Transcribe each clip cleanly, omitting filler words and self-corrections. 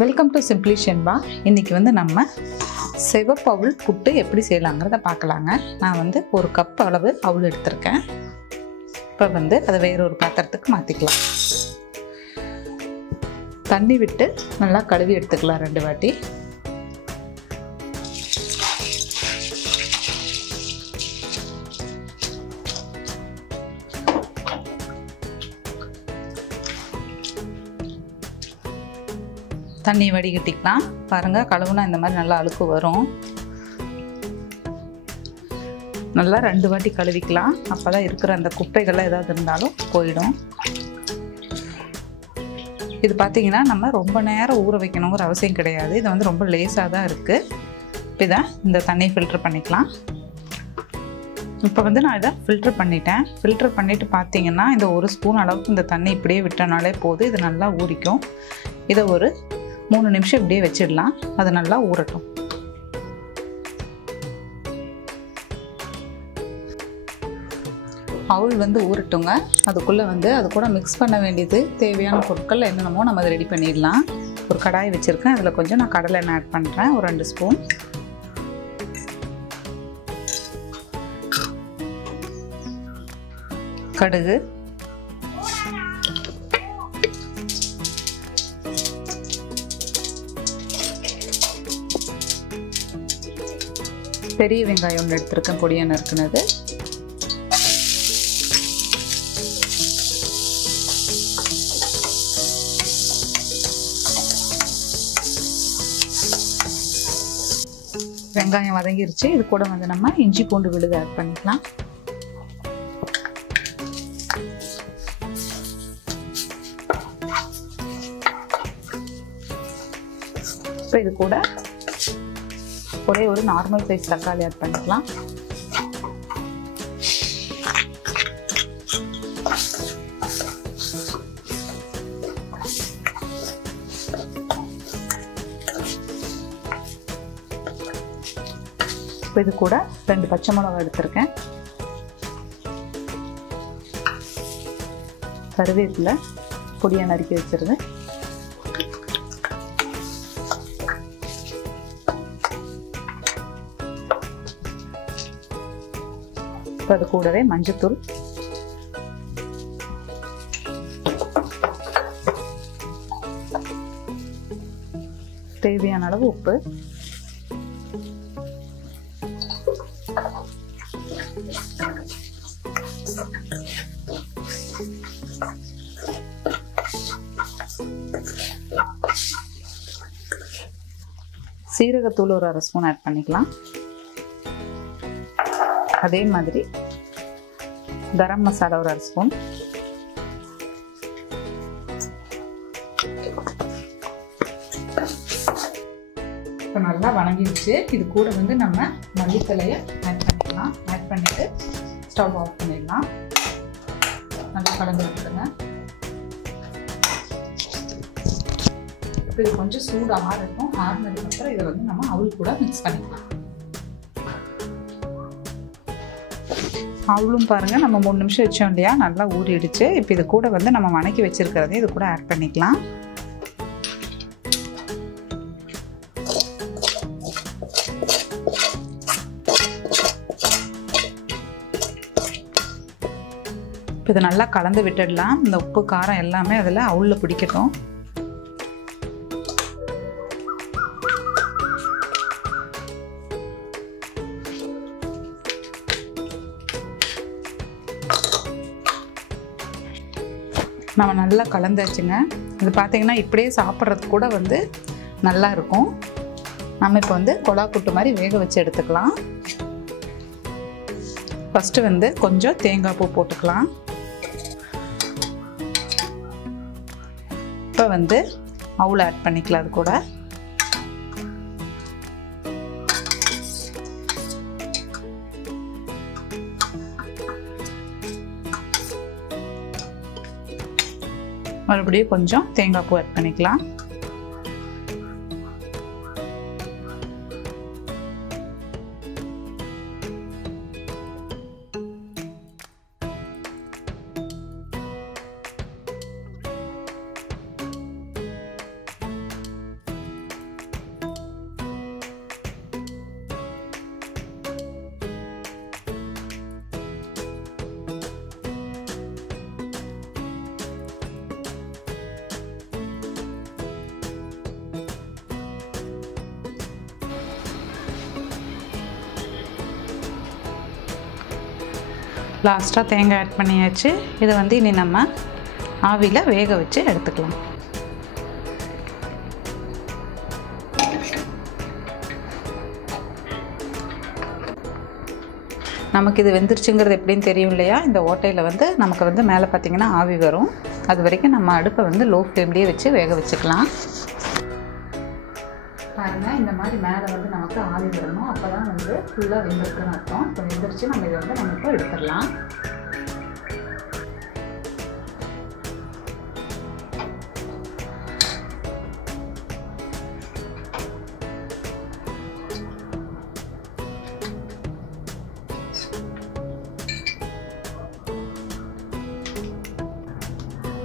Welcome to simply Shenba. இன்றைக்கி நம்ம சிவப்பு அவல் புட்டு எப்படி செய்யலாங்கிறத பார்க்கலாங்க. நான் ஒரு கப் அளவு அவல் எடுத்திருக்கேன். இப்போ அதை வேறொரு பாத்திரத்துக்கு மாற்றிக்கலாம். தண்ணி விட்டு நல்லா கழுவி எடுத்துக்கலாம் 2 வாட்டி. தண்ணி வடிகட்டிக்கலாம். பாருங்கள், கழுவுனா இந்த மாதிரி நல்லா அழுக்கு வரும். நல்லா 2 வாட்டி கழுவிக்கலாம். அப்போ தான் இருக்கிற அந்த குப்பைகள்லாம் ஏதாவது இருந்தாலும் போயிடும். இது பார்த்திங்கன்னா நம்ம ரொம்ப நேரம் ஊற வைக்கணுங்கிற அவசியம் கிடையாது. இது ரொம்ப லேசாக தான் இருக்குது. இப்போ இதை இந்த தண்ணியை ஃபில்ட்ரு பண்ணிக்கலாம். இப்போ நான் இதை ஃபில்ட்ரு பண்ணிட்டேன். ஃபில்ட்ரு பண்ணிவிட்டு பார்த்திங்கன்னா இந்த 1 ஸ்பூன் அளவுக்கு இந்த தண்ணி இப்படியே விட்டனாலே போதும். இது நல்லா ஊறிக்கும். இதை ஒரு 3 நிமிஷம் இப்படியே வச்சிடலாம். அது நல்லா ஊறட்டும். அவல் ஊறட்டுங்க. அதுக்குள்ளே அது கூட மிக்ஸ் பண்ண வேண்டியது தேவையான பொருட்கள் என்னென்னமோ நம்ம அதை ரெடி பண்ணிடலாம். ஒரு கடாய் வச்சுருக்கேன். அதில் கொஞ்சம் நான் கடலை எண்ணெய் ஆட் பண்ணுறேன். ஒரு 2 ஸ்பூன். கடுகு, பெரிய வெங்காயம் ஒன்று எடுத்துருக்கேன், பொடியாக நறுக்குனது. வெங்காயம் வதங்கிருச்சு. இது கூட நம்ம இஞ்சி பூண்டு விழுது ஆட் பண்ணிக்கலாம். இப்போ இது கூட ஒரே ஒரு நார்மல் சைஸ் தக்காளி ஆட் பண்ணிக்கலாம். இப்போ இது கூட 2 பச்சை மிளகாய் எடுத்திருக்கேன். கருவேப்பிலை பொடியாக நறுக்கி வச்சிருந்தேன். இப்போ அது கூடவே மஞ்சத்தூள், தேவையான அளவு உப்பு, சீரகத்தூள் ஒரு 1/2 ஸ்பூன் ஆட் பண்ணிக்கலாம். அதே மாதிரி கரம் மசாலா ஒரு 1/2 ஸ்பூன். இப்போ நல்லா வணங்கிடுச்சு. இது கூட நம்ம மல்லித்தலையை ஆட் பண்ணிக்கலாம். ஆட் பண்ணிவிட்டு ஸ்டவ் ஆஃப் பண்ணிடலாம். நல்லா கலந்து விட்டுருங்க. இப்போ இது கொஞ்சம் சூடு ஆறட்டும். ஆறுனதுக்கப்புறம் இதை நம்ம அவல் கூட மிக்ஸ் பண்ணிக்கலாம். அவளும் பாருங்கள், நம்ம 3 நிமிஷம் வச்சோம் இல்லையா, நல்லா ஊறிடுச்சு. இப்போ இது கூட நம்ம வணக்கி வச்சுருக்கிறதையும் இது கூட ஆட் பண்ணிக்கலாம். இப்போ இதை நல்லா கலந்து விட்டுடலாம். இந்த உப்பு காரம் எல்லாமே அதில் அவலில் பிடிக்கட்டும். நம்ம நல்லா கலந்தாச்சுங்க. இது பார்த்திங்கன்னா இப்படியே சாப்பிட்றது கூட நல்லா இருக்கும். நம்ம இப்போ கொலா புட்டு மாதிரி வேக வச்சு எடுத்துக்கலாம். ஃபஸ்ட்டு கொஞ்சம் தேங்காய் பூ போட்டுக்கலாம். இப்போ அவல் ஆட் பண்ணிக்கலாம். அது கூட மறுபடியும் கொஞ்சம் தேங்காய் பூ ஆட் பண்ணிக்கலாம். லாஸ்ட்டாக தேங்காய் ஆட் பண்ணியாச்சு. இதை வந்து இனி நம்ம ஆவியில் வேக வச்சு எடுத்துக்கலாம். நமக்கு இது வெந்துருச்சுங்கிறது எப்படின்னு தெரியும் இல்லையா? இந்த ஓட்டையில் வந்து நமக்கு வந்து மேலே பார்த்திங்கன்னா ஆவி வரும். அது வரைக்கும் நம்ம அடுப்பை வந்து லோ ஃப்ளேம்லேயே வச்சு வேக வச்சுக்கலாம். பாருங்கள், இந்த மாதிரி மேலே வந்து நமக்கு ஆவி வரணும். அப்போ தான் வந்து ஃபுல்லாக வெந்துருக்குன்னு அர்த்தம். இப்போ வெந்துருச்சு. நம்ம இதை வந்து நம்ம இப்போ எடுத்துடலாம்.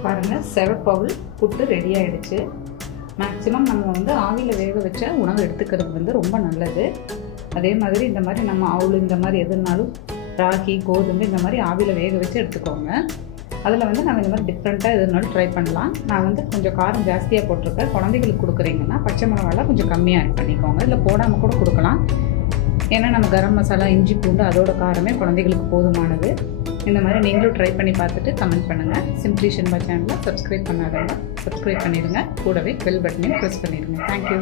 பாருங்கள், செவப்பவுல் புட்டு ரெடி ஆகிடுச்சு. மேக்ஸிமம் நம்ம வந்து ஆவியில் வேக வச்ச உணவு எடுத்துக்கிறது வந்து ரொம்ப நல்லது. அதே மாதிரி இந்த மாதிரி நம்ம அவுள் இந்த மாதிரி எதுனாலும் ராகி கோதுமை இந்த மாதிரி ஆவியில் வேக வச்சு எடுத்துக்கோங்க. அதில் வந்து நம்ம இந்த மாதிரி டிஃப்ரெண்ட்டாக எதுனாலும் ட்ரை பண்ணலாம். நான் வந்து கொஞ்சம் காரம் ஜாஸ்தியாக போட்டிருக்கேன். குழந்தைகளுக்கு கொடுக்குறீங்கன்னா பச்சை மிளகாலாம் கொஞ்சம் கம்மியாக ஆட் பண்ணிக்கோங்க. இல்லை போடாமல் கூட கொடுக்கலாம். ஏன்னா நம்ம கரம் மசாலா இஞ்சி பூண்டு அதோட காரமே குழந்தைகளுக்கு போதுமானது. இந்த மாதிரி நீங்களும் ட்ரை பண்ணி பார்த்துட்டு கமெண்ட் பண்ணுங்கள். சிம்பிளி ஷென்பா சேனலை சப்ஸ்கிரைப் பண்ணாதவங்க சப்ஸ்கிரைப் பண்ணிடுங்க. கூடவே பெல் பட்டனையும் ப்ரெஸ் பண்ணிடுங்க. தேங்க்யூ.